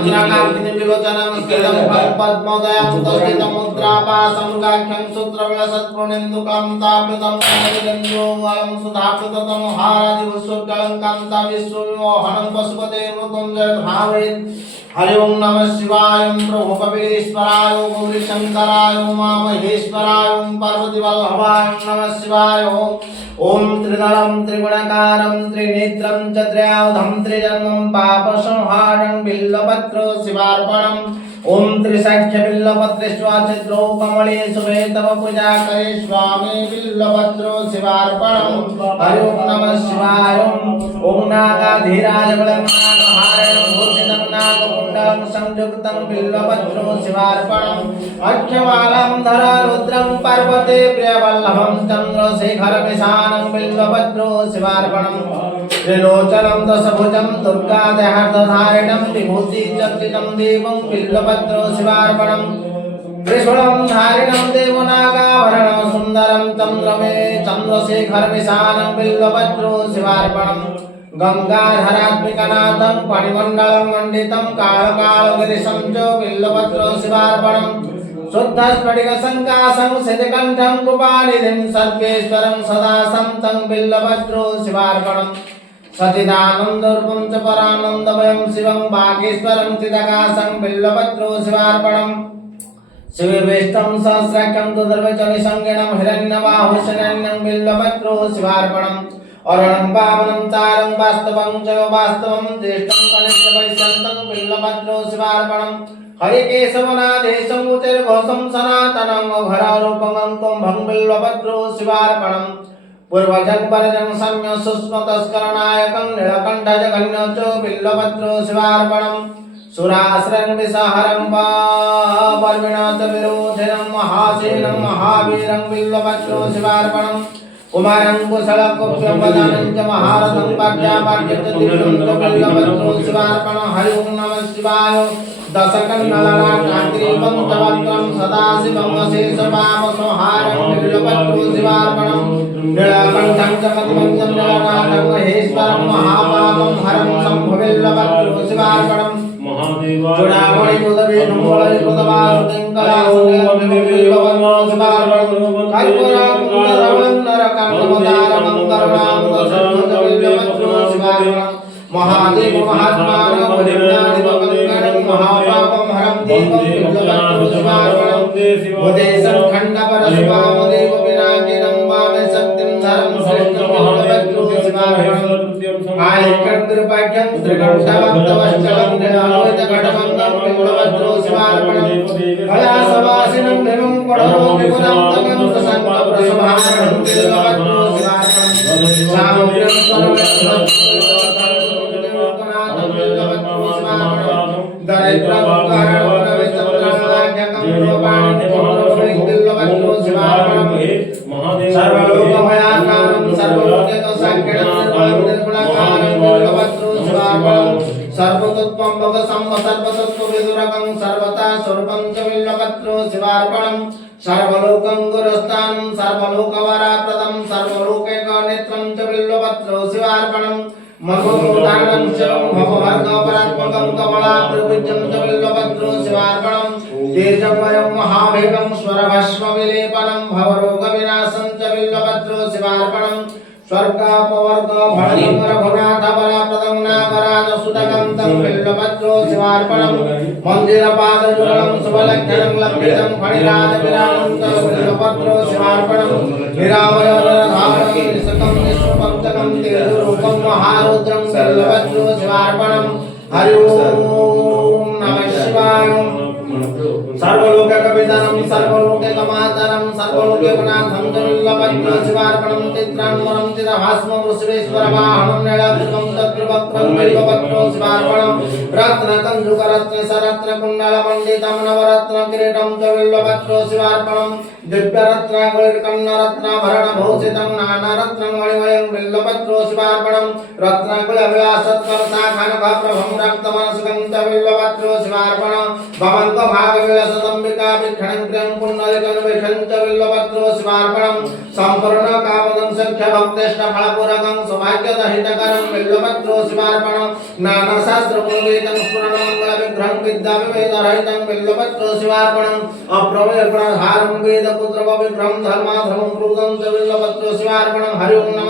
वज्राकार्तिनि विलोचनं स्थितं पद्मोदयं तस्थितं मुद्रापासं गाख्यं सूत्रविलसत्पुण्यन्दुकं ताप्लुतं कामविदन्योऽयं सुधाप्लुतं हारादिवस्वकलङ्कान्ता विश्वविमोहनं पशुपते मृत्युञ्जय भावेत् हरि ओम नमः शिवाय प्रभु कपिलेश्वराय गौरीशंकराय उमामहेश्वराय पार्वतीवल्लभाय नमः शिवाय ओम त्रिदलं त्रिगुणकारं त्रिनेत्रं च त्रयावधं त्रिजन्मं पापसंहारं बिल्वपत्र शिवार्पणम् ओम त्रिसंख्य बिल्वपत्रेष्वाचित्रो कमले शुभे तव पूजा करे स्वामी बिल्वपत्र शिवार्पणम् हरि ओम नमः शिवाय ओम नागाधीराय बलनागहाराय भूषितं नागकुण्डलं संयुक्तं बिल्वपत्र शिवार्पणम् अख्यमालं धर रुद्रं पार्वते प्रियवल्लभं चन्द्रशेखरविशानं बिल्वपत्र शिवार्पणम् त्रिलोचनं दशभुजं दुर्गादहर्दधारिणं विभूतिचर्चितं देवं बिल्वपत्र शिवार्पणम् त्रिशूलं धारिणं देवनागाभरणं सुन्दरं चन्द्रमे चन्द्रशेखरविशानं बिल्वपत्र शिवार्पणम् गंगाधरात्मिकनाथं पणिमण्डलं मण्डितं कालकालगिरिशं च बिल्वपत्र शिवार्पणम् शुद्धस्फटिकसङ्कासं सिद्धकण्ठं कृपानिधिं सर्वेश्वरं सदा सन्तं बिल्वपत्र शिवार्पणम् सचिदानन्दरूपं च परानन्दमयं शिवं वागीश्वरं चिदाकाशं बिल्वपत्र शिवार्पणम् शिववेष्टं सहस्राख्यं दुर्वचनिसंज्ञनं हिरण्यबाहुशरण्यं बिल्वपत्र शिवार्पणम् अरणं पावनं तारं वास्तवं च वास्तवं ज्येष्ठं कनिष्ठवैश्यन्तं बिल्वपत्र शिवार्पणम् हरिकेशवनादेशं उचिर्घोषं सनातनं घरारूपं त्वं बिल्वपत्र शिवार्पणम् पूर्वजं परजं सम्य सुस्मतस्करणायकं नीलकण्ठजघन्य च बिल्वपत्र शिवार्पणम् सुराश्रयं विषहरं पर्विणा च विरोधिनं महासेनं महावीरं बिल्वपत्र शिवार्पणम् कुमारं कुशलकुप्यं वदानं च महारथं पाठ्यापाठ्यं च दिव्यं च बिल्वपत्र शिवार्पणम् हरि ओं नमः शिवाय दशकन्नललाटाग्रीवं तवक्त्रं सदाशिवं अशेषपापसंहारं बिल्वपत्र शिवार्पणम् नीलकण्ठं च पद्मं नीलनाथं महेश्वरं महापापं हरं शम्भो बिल्वपत्र शिवार्पणम् चूडामणि मुदवेणु मुदवासुदें कलासुदें बिल्वपत्र शिवार्पणम् कर्पूरकुन्दरवं नरकान्तमदारमं करुणामुदसंहत बिल्वपत्र शिवार्पणम् महादेव महात्मानं भजनादिवकङ्कणं महापापं हरं देवं बिल्वपत्र शिवार्पणम् उदेशं खण्डपरशुभामदेव विनाकिनं वामे शक्तिं धरं श्रेष्ठं बिल्वपत्र शिवार्पणम् आयकन्द्रपाठ्यं त्रिकण्ठवक्तवश्चलं निरालोहितघटमङ्गं बिल्वपत्र शिवार्पणम् कलासवासिनं भीमं पढो विपुलं तमं प्रसङ्गप्रसभारणं बिल्वपत्र शिवार्पणम् सामग्र्यं सर्वं दरिद्रं कारणवनविचन्द्रनायकं रूपाणि बिल्वपत्र शिवार्पणम् सर्वलोकभयाकारं सर्वलोकैकसङ्ख्यं निर्गुणकारं बिल्वपत्र शिवार्पणम् सर्वतत्त्वं भवसं सर्वतत्त्वविदुरकं सर्वता स्वरूपं च बिल्वपत्र शिवार्पणम् सर्वलोकं गुरुस्थानं सर्वलोकवरप्रदं सर्वलोकैकनेत्रं च बिल्वपत्र शिवार्पणम् मनोदानं शिवं भवभर्गपरात्मकं कमलाप्रविजं च बिल्वपत्र शिवार्पणम् तेजमयं महाभेगं स्वरभस्मविलेपनं भवरोगविनाशं च बिल्वपत्र शिवार्पणम् स्वर्गापवर्ग भणिं रघुनाथबलप्रदं नागराजसुतगं तं बिल्वपत्र शिवार्पणम् मन्दिरपादजुगलं शुभलक्षणं लम्बितं फणिराजविरामं तं बिल्वपत्र शिवार्पणम् निरामयधारणं निशकं विश्वपञ्चकं तेजोरूपं महारुद्रं बिल्वपत्र शिवार्पणम् हरि ओं नमः शिवाय सर्वलोककविदानं सर्वलोकैकमातरं सर्वलोकैकनाथं च बिल्वपत्र शिवार्पणं चित्रान्वरं चिदभास्मं वृषभेश्वरवाहनं नीलाद्रिकं तत्त्रिवक्त्रं बिल्वपत्र शिवार्पणम् रत्नकञ्जुकरत्नसरत्नकुण्डलमण्डितं नवरत्नकिरीटं च बिल्वपत्र शिवार्पणम् दिव्यरत्नाकुलिकर्णरत्नाभरणभूषितं नानारत्नमणिमयं बिल्वपत्र शिवार्पणम् रत्नाकुलविलासत्कर्ताखानकप्रभं रक्तमनस्कं च बिल्वपत्र शिवार्पणम् भवन्तभागविलसदम्बिका विक्षणं प्रियं पुण्डलिकन्वेषं च बिल्वपत्र शिवार्पणम् सम्पूर्णकामदं सख्यभक्तेष्टफलपूरकं सौभाग्यदहितकरं बिल्वपत्र शिवार्पणम् नानाशास्त्रपूर्वे समेतं स्फुरणमङ्गल विग्रहं विद्याविवेदरहितं बिल्वपत्र शिवार्पणम् अप्रमेयप्रणहारं वेदपुत्रव विग्रहं धर्माधर्मं प्रोदं च बिल्वपत्र शिवार्पणं हरि ओं नमः